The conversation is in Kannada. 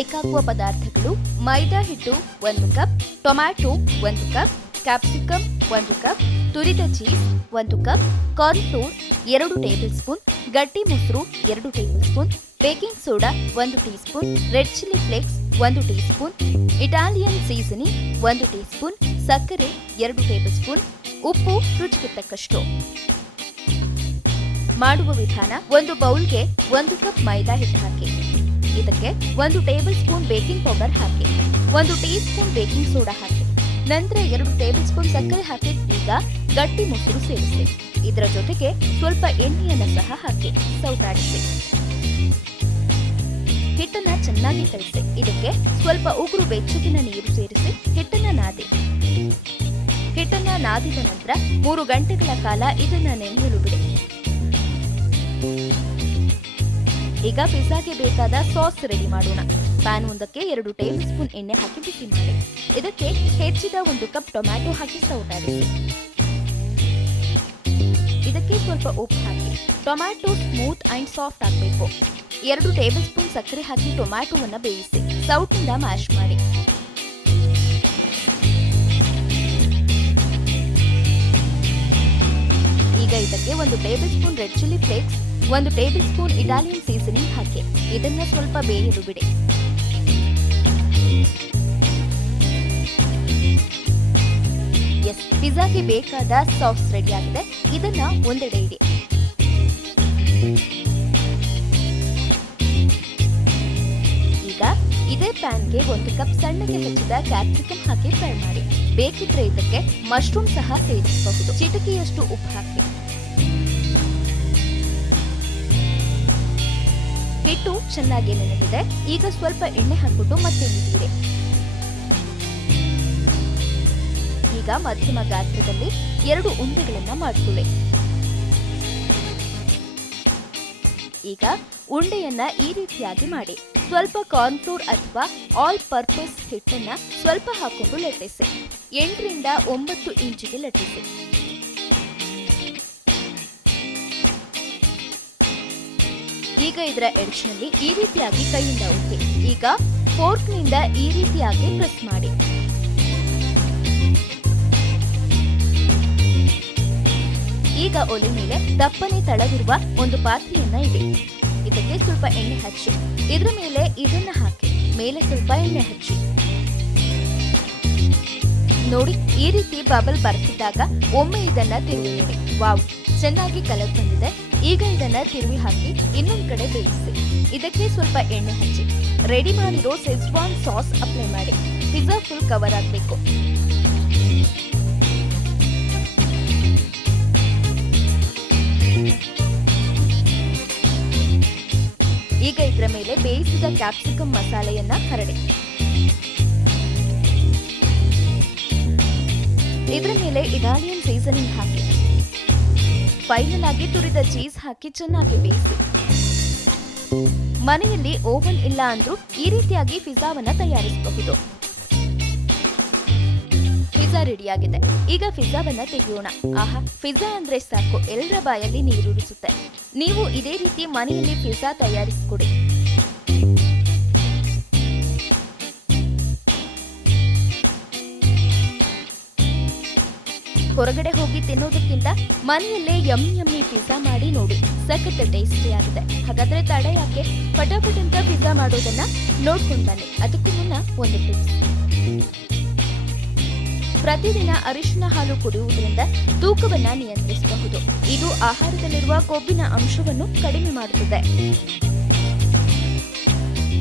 ಬೇಕಾಗುವ ಪದಾರ್ಥಗಳು: ಮೈದಾ ಹಿಟ್ಟು 1 cup, tomato 1 cup, capsicum 1 cup, ತುರಿದ cheese 1 cup, cornflour 2 tablespoon, ಗಟ್ಟಿ ಮೊಸರು 2 tablespoon, baking soda 1 teaspoon, red chilli flakes 1 teaspoon, Italian seasoning 1 teaspoon, ಸಕ್ಕರೆ 2 ಟೇಬಲ್ ಸ್ಪೂನ್, ಉಪ್ಪು ರುಚಿಗೆ ತಕ್ಕಷ್ಟು. ಮಾಡುವ ವಿಧಾನ: ಒಂದು ಬೌಲ್ಗೆ 1 ಕಪ್ ಮೈದಾ ಹಿಟ್ಟು ಹಾಕಿ, ಇದಕ್ಕೆ 1 ಟೇಬಲ್ ಸ್ಪೂನ್ ಬೇಕಿಂಗ್ ಪೌಡರ್ ಹಾಕಿ, 1 ಟೀ ಸ್ಪೂನ್ ಬೇಕಿಂಗ್ ಸೋಡಾ ಹಾಕಿ, ನಂತರ 2 ಟೇಬಲ್ ಸ್ಪೂನ್ ಸಕ್ಕರೆ ಹಾಕಿ ಈಗ ಗಟ್ಟಿ ಮೊಸರು ಸೇರಿಸಿ. ಇದರ ಜೊತೆಗೆ ಸ್ವಲ್ಪ ಎಣ್ಣೆಯನ್ನು ಸಹ ಹಾಕಿ ಸೌಟಾಡಿಸಿ. ಹಿಟ್ಟನ್ನ ಚೆನ್ನಾಗಿ ಕಲಿಸಿ. ಇದಕ್ಕೆ ಸ್ವಲ್ಪ ಉಗುರು ಬೆಚ್ಚಗಿನ ನೀರು ಸೇರಿಸಿ ಹಿಟ್ಟನ್ನ ನಾದಿ. ಹಿಟ್ಟನ್ನ ನಾದಿದ ನಂತರ 3 ಗಂಟೆಗಳ ಕಾಲ ಇದನ್ನ ನೆನೆಯಲು ಬಿಡಿ. ಈಗ ಪಿಜ್ಜಾಗೆ ಬೇಕಾದ ಸಾಸ್ ರೆಡಿ ಮಾಡೋಣ. ಪ್ಯಾನ್ ಒಂದಕ್ಕೆ 2 ಟೇಬಲ್ ಸ್ಪೂನ್ ಎಣ್ಣೆ ಹಾಕಿ ಬಿಸಿ ಮಾಡಿ. ಇದಕ್ಕೆ ಹೆಚ್ಚಿದ 1 ಕಪ್ ಟೊಮ್ಯಾಟೊ ಹಾಕಿ ಸೌಟಾಡಿಸಿ. ಇದಕ್ಕೆ ಸ್ವಲ್ಪ ಉಪ್ಪು ಹಾಕಿ. ಟೊಮ್ಯಾಟೊ ಸ್ಮೂತ್ ಅಂಡ್ ಸಾಫ್ಟ್ ಆಗಬೇಕು. 2 ಟೇಬಲ್ ಸ್ಪೂನ್ ಸಕ್ಕರೆ ಹಾಕಿ ಟೊಮ್ಯಾಟೊವನ್ನು ಬೇಯಿಸಿ ಸೌಟ್ನಿಂದ ಮ್ಯಾಶ್ ಮಾಡಿ. ಈಗ ಇದಕ್ಕೆ 1 tablespoon red chilli flakes, 1 tablespoon Italian seasoning ಹಾಕಿ ಇದನ್ನ ಸ್ವಲ್ಪ ಬೇಯಲು ಬಿಡಿ. ಪಿಜ್ಜಾಗೆ ಬೇಕಾದ ಸಾಸ್ ರೆಡಿ ಆಗಿದೆ. ಇದನ್ನ ಒಂದೆಡೆ ಇಡಿ. ಈಗ ಇದೇ ಪ್ಯಾನ್ಗೆ 1 ಕಪ್ ಸಣ್ಣಗೆ ಹೆಚ್ಚಿದ ಕ್ಯಾಪ್ಸಿಕಮ್ ಹಾಕಿ ಫ್ರೈ ಮಾಡಿ. ಬೇಕಿದ್ರೆ ಇದಕ್ಕೆ ಮಶ್ರೂಮ್ ಸಹ ಸೇರಿಸಬಹುದು. ಚಿಟಿಕೆಯಷ್ಟು ಉಪ್ಪು ಹಾಕಿ. ಹಿಟ್ಟು ಚೆನ್ನಾಗಿ ನೆನೆದಿದೆ. ಈಗ ಸ್ವಲ್ಪ ಎಣ್ಣೆ ಹಾಕ್ಬಿಟ್ಟು ಮತ್ತೆ ನೀಡಿ. ಈಗ ಮಧ್ಯಮ ಗಾತ್ರದಲ್ಲಿ 2 ಉಂಡೆಗಳನ್ನ ಮಾಡಿಕೊಳ್ಳಿ. ಈಗ ಉಂಡೆಯನ್ನ ಈ ರೀತಿಯಾಗಿ ಮಾಡಿ. ಸ್ವಲ್ಪ ಕಾರ್ನ್ಫ್ಲೋರ್ ಅಥವಾ ಆಲ್ ಪರ್ಪಸ್ ಹಿಟ್ಟನ್ನ ಸ್ವಲ್ಪ ಹಾಕೊಂಡು ಲಟ್ಟಿಸಿ. 8 ರಿಂದ 9 ಇಂಚಿಗೆ ಲಟ್ಟಿಸಿ. ಈಗ ಇದರ ಎಡ್ಜ್ನಲ್ಲಿ ಈ ರೀತಿಯಾಗಿ ಕೈಯಿಂದ ಒತ್ತಿ. ಈಗ ಫೋರ್ಕ್ನಿಂದ ಈ ರೀತಿಯಾಗಿ ಪ್ರೆಸ್ ಮಾಡಿ. ಈಗ ಒಲೆ ಮೇಲೆ ದಪ್ಪನೆ ತಳವಿರುವ ಒಂದು ಪಾತ್ರೆಯನ್ನ ಇಡಿ. ಇದಕ್ಕೆ ಸ್ವಲ್ಪ ಎಣ್ಣೆ ಹಚ್ಚಿ. ಇದರ ಮೇಲೆ ಇದನ್ನ ಹಾಕಿ. ಮೇಲೆ ಸ್ವಲ್ಪ ಎಣ್ಣೆ ಹಚ್ಚಿ. ನೋಡಿ, ಈ ರೀತಿ ಬಬಲ್ ಬರ್ತಿದ್ದಾಗ ಒಮ್ಮೆ ಇದನ್ನ ತಿರುವಿ ನೋಡಿ. ವಾವ್, ಚೆನ್ನಾಗಿ ಕಲರ್ ಬಂದಿದೆ. ಈಗ ಇದನ್ನ ತಿರುವಿ ಹಾಕಿ ಇನ್ನೊಂದು ಕಡೆ ಬೇಯಿಸಿ. ಇದಕ್ಕೆ ಸ್ವಲ್ಪ ಎಣ್ಣೆ ಹಚ್ಚಿ. ರೆಡಿ ಮಾಡಿರೋ ಸೆಜ್ವಾನ್ ಸಾಸ್ ಅಪ್ಲೈ ಮಾಡಿ. ಪಿಜ್ಜಾ ಫುಲ್ ಕವರ್ ಆಗಬೇಕು. ಈಗ ಇದರ ಮೇಲೆ ಬೇಯಿಸಿದ ಕ್ಯಾಪ್ಸಿಕಮ್ ಮಸಾಲೆಯನ್ನ ಹರಡಿ. ಇದರ ಮೇಲೆ ಇಟಾಲಿಯನ್ ಸೀಸನಿಂಗ್ ಹಾಕಿ. ಫೈನಲ್ ಆಗಿ ತುರಿದ ಚೀಸ್ ಹಾಕಿ ಚೆನ್ನಾಗಿ ಬೇಯಿಸಿ. ಮನೆಯಲ್ಲಿ ಓವನ್ ಇಲ್ಲ ಅಂದ್ರೂ ಈ ರೀತಿಯಾಗಿ ಪಿಜ್ಜಾವನ್ನ ತಯಾರಿಸಬಹುದು. ಪಿಜ್ಜಾ ರೆಡಿಯಾಗಿದೆ. ಈಗ ಪಿಜ್ಜಾವನ್ನ ತೆಗೆಯೋಣ. ಆಹಾ, ಪಿಜ್ಜಾ ಅಂದ್ರೆ ಸಾಕು, ಎಲ್ಲರ ಬಾಯಲ್ಲಿ ನೀರೂರಿಸುತ್ತೆ. ನೀವು ಇದೇ ರೀತಿ ಮನೆಯಲ್ಲಿ ಪಿಜ್ಜಾ ತಯಾರಿಸಿಕೊಡಿ. ಹೊರಗಡೆ ಹೋಗಿ ತಿನ್ನೋದಕ್ಕಿಂತ ಮನೆಯಲ್ಲೇ ಯಮ್ಮಿ ಪಿಜ್ಜಾ ಮಾಡಿ ನೋಡಿ. ಸಖತ್ ಟೇಸ್ಟಿ ಆಗಿದೆ. ಹಾಗಾದ್ರೆ ತಡ ಯಾಕೆ, ಪಟಾಪಟ್ ಅಂತ ಪಿಜ್ಜಾ ಮಾಡೋದನ್ನ ನೋಡ್ಕೊಂಡು ಬನ್ನಿ. ಅದಕ್ಕೂ ಮುನ್ನ ಒಂದು ಟಿಪ್ಸ್. ಪ್ರತಿದಿನ ಅರಿಶಿನ ಹಾಲು ಕುಡಿಯುವುದರಿಂದ ತೂಕವನ್ನ ನಿಯಂತ್ರಿಸಬಹುದು. ಇದು ಆಹಾರದಲ್ಲಿರುವ ಕೊಬ್ಬಿನ ಅಂಶವನ್ನು ಕಡಿಮೆ ಮಾಡುತ್ತದೆ.